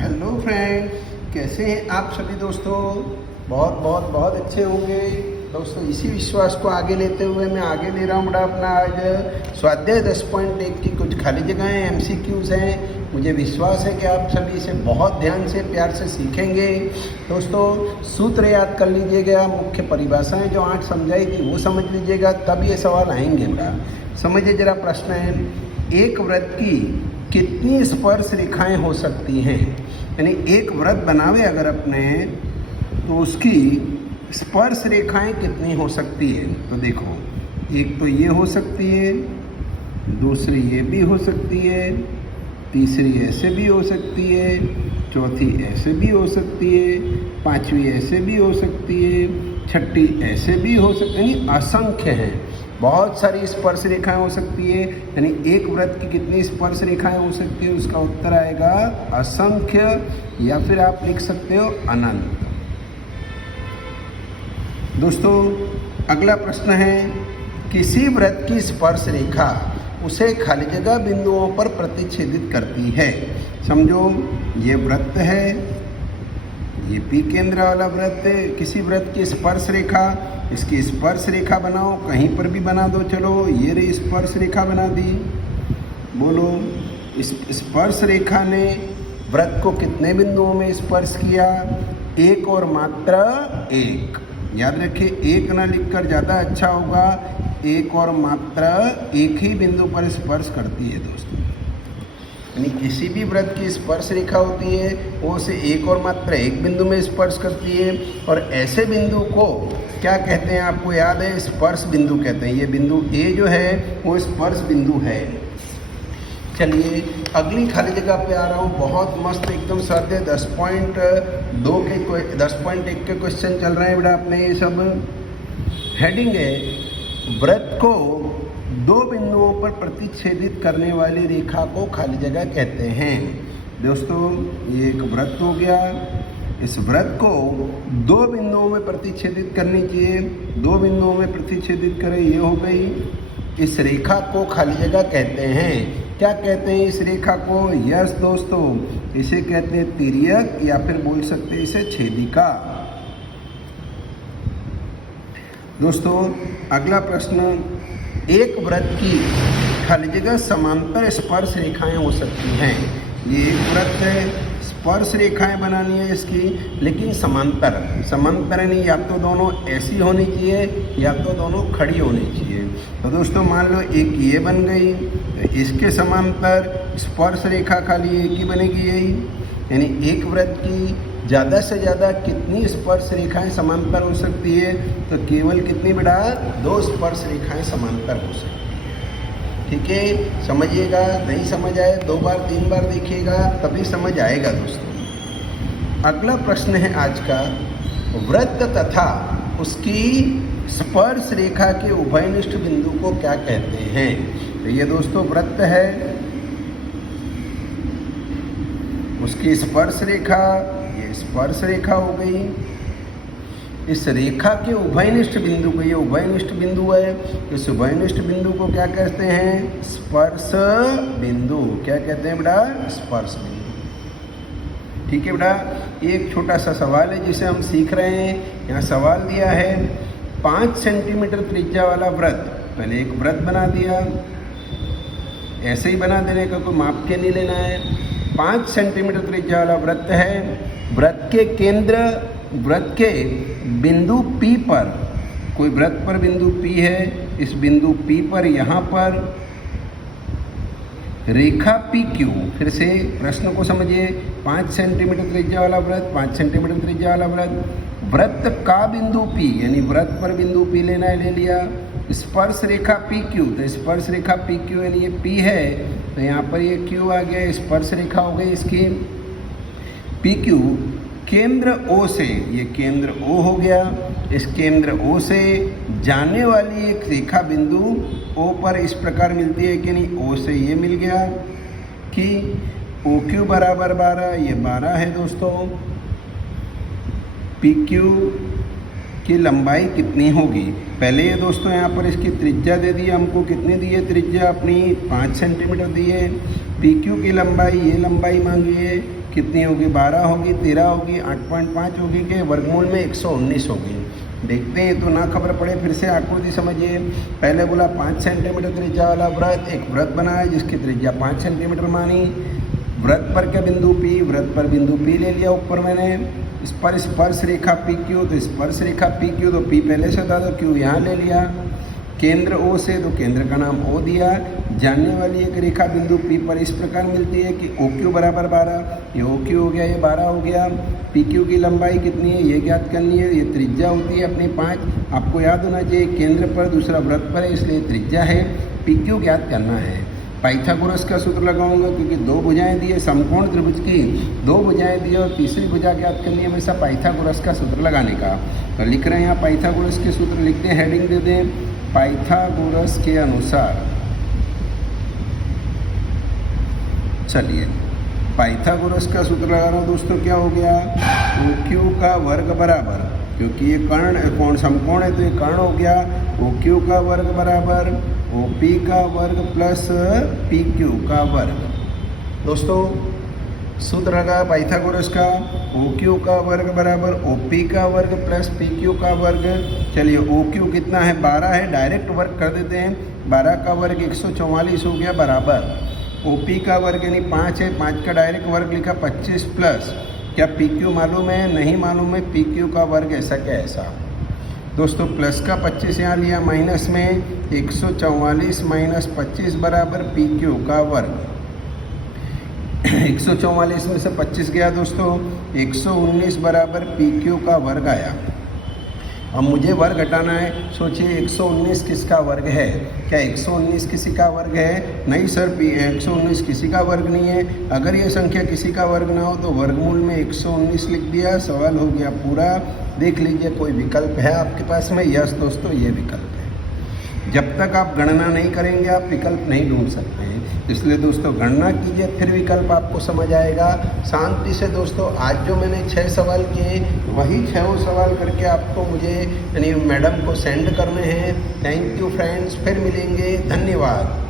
Hello friends, कैसे हैं आप सभी दोस्तों। बहुत अच्छे होंगे दोस्तों। इसी विश्वास को आगे लेते हुए मैं आगे ले रहा हूँ बड़ा अपना आज स्वाध्याय 10.1 की कुछ खाली जगहें MCQs हैं। मुझे विश्वास है कि आप सभी इसे बहुत ध्यान से प्यार से सीखेंगे। दोस्तों, सूत्र याद कर लीजिएगा, मुख्य परिभाषाएं जो 8 समझाई थी वो समझ लीजिएगा, तब ये सवाल आएंगे। बड़ा समझिए जरा। प्रश्न है, एक वृत्त की कितनी स्पर्श रेखाएं हो सकती हैं। यानी एक वृत्त बनावे अगर अपने, तो उसकी स्पर्श रेखाएं कितनी हो सकती है। तो देखो, एक तो ये हो सकती है, दूसरी ये भी हो सकती है, तीसरी ऐसे भी हो सकती है, चौथी ऐसे भी हो सकती है, पांचवी ऐसे भी हो सकती है, छठी ऐसे भी हो सकती है। यानी असंख्य हैं, बहुत सारी स्पर्श रेखाएं हो सकती है। यानी एक वृत्त की कितनी स्पर्श रेखाएं हो सकती है, उसका उत्तर आएगा असंख्य, या फिर आप लिख सकते हो अनंत। दोस्तों, अगला प्रश्न है, किसी वृत्त की स्पर्श रेखा उसे खाली जगह बिंदुओं पर प्रतिच्छेदित करती है। समझो, ये वृत्त है, ये पी केंद्र वाला वृत्त है। किसी वृत्त की स्पर्श रेखा, इसकी स्पर्श रेखा बनाओ, कहीं पर भी बना दो। चलो, ये रही स्पर्श रेखा बना दी। बोलो, इस स्पर्श रेखा ने वृत्त को कितने बिंदुओं में स्पर्श किया? एक और मात्र एक। याद रखिए, एक ना लिखकर ज़्यादा अच्छा होगा। एक और मात्र एक ही बिंदु पर स्पर्श करती है दोस्तों। यानी किसी भी वृत्त की स्पर्श रेखा होती है, वो उसे एक और मात्र एक बिंदु में स्पर्श करती है। और ऐसे बिंदु को क्या कहते हैं, आपको याद है? स्पर्श बिंदु कहते हैं। ये बिंदु ए जो है वो स्पर्श बिंदु है। चलिए, अगली खाली जगह पे आ रहा हूँ। बहुत मस्त एकदम स्वाध्याय 10.2 के 10.1 के क्वेश्चन चल रहे हैं बेटा अपने। ये सब हेडिंग है, वृत्त को दो बिंदुओं पर प्रतिच्छेदित करने वाली रेखा को खाली जगह कहते हैं। दोस्तों, ये एक वृत्त हो गया, इस वृत्त को दो बिंदुओं में प्रतिच्छेदित करनी चाहिए। दो बिंदुओं में प्रतिच्छेदित करें, ये हो गई। इस रेखा को खाली जगह कहते हैं। क्या कहते हैं इस रेखा को? यस दोस्तों, इसे कहते हैं तिर्यक, या फिर बोल सकते हैं इसे छेदिका। दोस्तों, अगला प्रश्न, एक वृत्त की खाली जगह समांतर स्पर्श रेखाएं हो सकती हैं। ये एक वृत्त है, स्पर्श रेखाएं बनानी है इसकी, लेकिन समांतर। समांतर नहीं, या तो दोनों ऐसी होनी चाहिए या तो दोनों खड़ी होनी चाहिए। तो दोस्तों, मान लो एक ये बन गई, तो इसके समांतर स्पर्श रेखा खाली एक ही बनेगी, यही। यानी एक वृत्त की ज़्यादा से ज़्यादा कितनी स्पर्श रेखाएं समांतर हो सकती है? तो केवल कितनी बेटा? 2 स्पर्श रेखाएं समांतर हो सकती है। ठीक है, समझिएगा। नहीं समझ आए 2 बार 3 बार देखिएगा, तभी समझ आएगा दोस्तों। अगला प्रश्न है आज का, वृत्त तथा उसकी स्पर्श रेखा के उभयनिष्ठ बिंदु को क्या कहते हैं? तो ये दोस्तों वृत्त है, उसकी स्पर्श रेखा, ये स्पर्श रेखा हो गई। इस रेखा के उभयनिष्ठ बिंदु को, ये उभयनिष्ठ बिंदु है, इस उभयनिष्ठ बिंदु को क्या कहते हैं? स्पर्श बिंदु। क्या कहते हैं बेटा? स्पर्श बिंदु। ठीक है बेटा, एक छोटा सा सवाल है जिसे हम सीख रहे हैं। यहाँ सवाल दिया है, 5 सेंटीमीटर त्रिज्या वाला वृत्त। पहले एक वृत्त बना दिया, ऐसे ही बना देने का, कोई माप के नहीं लेना है। 5 सेंटीमीटर त्रिज्या वाला वृत्त है। वृत्त के केंद्र, वृत्त के बिंदु P पर, कोई वृत्त पर बिंदु P है, इस बिंदु P पर यहाँ पर रेखा PQ। फिर से प्रश्न को समझिए, 5 सेंटीमीटर त्रिज्या वाला वृत्त, 5 सेंटीमीटर त्रिज्या वाला वृत्त, वृत्त का बिंदु P, यानी वृत्त पर बिंदु P लेना है, ले लिया। स्पर्श रेखा PQ, तो स्पर्श रेखा PQ यानी ये P है, तो यहाँ पर ये Q आ गया, स्पर्श रेखा हो गई इसकी PQ। केंद्र O से, ये केंद्र O हो गया, इस केंद्र O से जाने वाली एक रेखा बिंदु O पर इस प्रकार मिलती है कि नहीं? O से ये मिल गया कि OQ बराबर 12, ये 12 है दोस्तों। PQ की लंबाई कितनी होगी? पहले ये दोस्तों यहाँ पर इसकी त्रिज्या दे दी हमको, कितनी दी है त्रिज्या अपनी? 5 सेंटीमीटर दी है। पी क्यू की लंबाई, ये लंबाई मांगी है, कितनी होगी? 12 होगी, 13 होगी, 8.5 होगी कि वर्गमूल में 119 होगी। देखते हैं तो ना खबर पड़े, फिर से आकृति समझिए। पहले बोला 5 सेंटीमीटर त्रिज्या वाला वृत्त, एक वृत्त बनाया जिसकी त्रिज्या 5 सेंटीमीटर मानी। वृत्त पर क्या बिंदु P, वृत्त पर बिंदु P ले लिया ऊपर मैंने। इस पर स्पर्श रेखा PQ, तो स्पर्श रेखा PQ, तो P पहले से था तो Q यहाँ ले लिया। केंद्र O से, तो केंद्र का नाम O दिया। जानने वाली एक रेखा बिंदु P पर इस प्रकार मिलती है कि OQ बराबर 12, ये OQ हो गया, ये 12 हो गया। PQ की लंबाई कितनी है ये ज्ञात करनी है, ये त्रिज्या होती है अपनी 5। आपको याद होना चाहिए केंद्र पर, दूसरा वृत्त पर है, इसलिए त्रिज्या है। PQ ज्ञात करना है। पाइथागोरस का सूत्र लगाऊंगा क्योंकि दो भुजाएं दी है, समकोण त्रिभुज की दो भुजाएं दी है और तीसरी भुजा ज्ञात करनी है हमेशा पाइथागोरस का सूत्र लगाने का। तो लिख रहे हैं यहाँ पाइथागोरस के सूत्र लिखते हैं, हेडिंग दे दें पाइथागोरस के अनुसार। चलिए पाइथागोरस का सूत्र लगा रहा हूँ दोस्तों, क्या हो गया? OQ का वर्ग बराबर, क्योंकि ये कर्ण कोण समकोण है तो ये कर्ण हो गया, OQ का वर्ग बराबर OP का वर्ग प्लस PQ का वर्ग। दोस्तों सूत्र लगा पाइथागोरस का, OQ का वर्ग बराबर OP का वर्ग प्लस PQ का वर्ग। चलिए OQ कितना है? 12 है, डायरेक्ट वर्ग कर देते हैं। 12 का वर्ग 144 हो गया बराबर OP का वर्ग यानी 5 है, 5 का डायरेक्ट वर्ग लिखा 25 प्लस, क्या PQ मालूम है? नहीं मालूम है, PQ का वर्ग ऐसा क्या ऐसा। दोस्तों प्लस का 25 यहाँ लिया, माइनस में 144 माइनस 25 बराबर PQ का वर्ग। 144 में से 25 गया दोस्तों, 119 बराबर PQ का वर्ग आया। अब मुझे वर्ग हटाना है, सोचिए 119 किसका वर्ग है? क्या 119 किसी का वर्ग है? नहीं सर, 119 किसी का वर्ग नहीं है। अगर ये संख्या किसी का वर्ग ना हो तो वर्गमूल में 119 लिख दिया, सवाल हो गया पूरा। देख लीजिए कोई विकल्प है आपके पास में? यस दोस्तों ये विकल्प है। जब तक आप गणना नहीं करेंगे आप विकल्प नहीं ढूंढ सकते हैं, इसलिए दोस्तों गणना कीजिए फिर विकल्प आपको समझ आएगा। शांति से दोस्तों आज जो मैंने 6 सवाल किए वही 6 सवाल करके आपको मुझे यानी मैडम को सेंड करने हैं। थैंक यू फ्रेंड्स, फिर मिलेंगे, धन्यवाद।